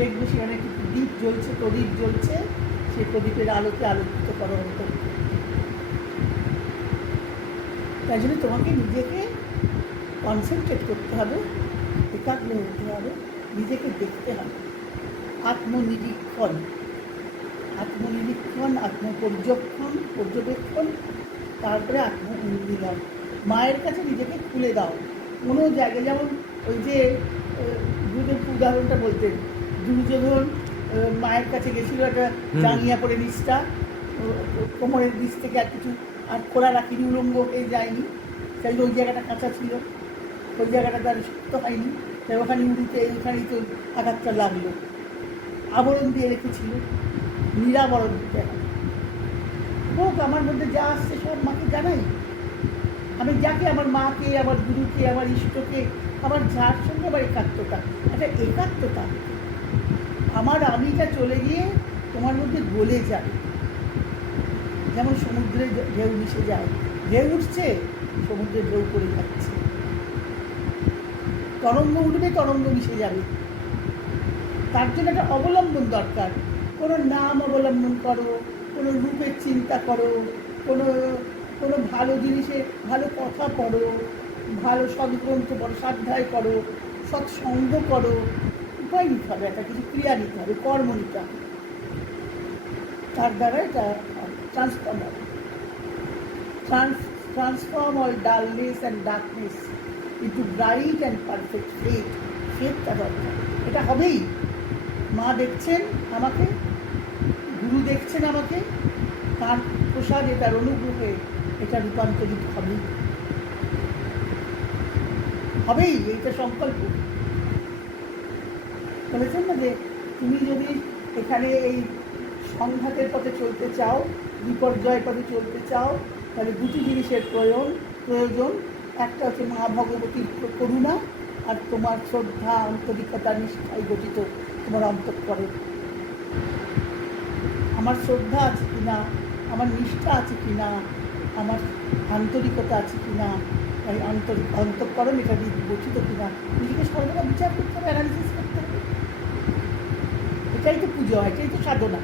দেখবে সেখানে কিছু দ্বীপ জ্বলছে, প্রদীপ জ্বলছে, সেই প্রদীপের আলোকে আলোকিত করো অন্তর। তাই জন্য তোমাকে নিজেকে কনসেন্ট্রেট করতে হবে, একাগ্র হতে হবে, নিজেকে দেখতে হবে। আত্মনিরীক্ষণ, আত্মনিরীক্ষণ, পর্যবেক্ষণ, তারপরে আত্ম উন্মিলন। মায়ের কাছে নিজেকে খুলে দাও কোনো জায়গায়। যেমন ওই যে গুরুদেব উদাহরণটা বলতেন, দুর্যোধন মায়ের কাছে গেছিল একটা জাঙ্গিয়া পরে নিচটা কোমরের নিচ থেকে আর কিছু আর খোলা রাখিনি, উলঙ্গ হয়ে যায়নি, তাই ওই জায়গাটা কাঁচা ছিল, ওই জায়গাটা তার শক্ত হয়নি, তাই ওখানে উড়িতে ওখানেই তো আঘাতটা লাগলো। আবরণ দিয়ে রেখেছিল, নিরাবরণ দিতে হবে। হোক আমার মধ্যে যা আসছে সব মাকে জানাই। আমি যাকে, আমার মাকে, আমার গুরুকে, আমার ইষ্টকে, আমার যার সঙ্গে আমার একাত্মতা, একটা একাত্মতা, আমার আমিটা চলে গিয়ে তোমার মধ্যে গলে যাবে। যেমন সমুদ্রে ঢেউ মিশে যায়, ঢেউ উঠছে, সমুদ্রে ঢেউ করে যাচ্ছে, তরঙ্গ উঠবে, তরঙ্গ মিশে যাবে। তার জন্য একটা অবলম্বন দরকার। কোনো নাম অবলম্বন করো, কোনো রূপের চিন্তা করো, কোনো কোনো ভালো জিনিসের ভালো কথা পড়ো, ভালো সদ্গ্রন্থ পড়ো, স্বাধ্যায় করো, সৎসঙ্গ করো, উপায় নিতে হবে, একটা কিছু ক্রিয়া নিতে হবে, কর্ম নিতে হবে। তার দ্বারা এটা ট্রান্সফর্ম হবে। Transform all dullness and darkness into bright and perfect faith. ফেথটা দরকার, এটা হবেই। মা দেখছেন আমাকে, গুরু দেখছেন আমাকে, তার প্রসাদে, তার অনুগ্রহে এটা রূপান্তরিত হবেই, হবেই, এইটা সংকল্প। বলেছেন না যে তুমি যদি এখানে এই সংঘাতের পথে চলতে চাও, বিপর্যয়ের পথে চলতে চাও, তাহলে দুটি জিনিসের প্রয়োজন। একটা হচ্ছে মা ভগবতীর করুণা, আর তোমার শ্রদ্ধা, আন্তরিকতা, নিষ্ঠায় গঠিত তোমার অন্তঃকরণ। আমার শ্রদ্ধা আছে কিনা, আমার নিষ্ঠা আছে কিনা, আমার আন্তরিকতা আছে কিনা, এই অন্তঃকরণ এটা গঠিত কিনা, নিজেকে সর্বদা বিচার করতে হবে, অ্যানালিসিস করতে হবে। এটাই তো পুজো, এটাই তো সাধনা।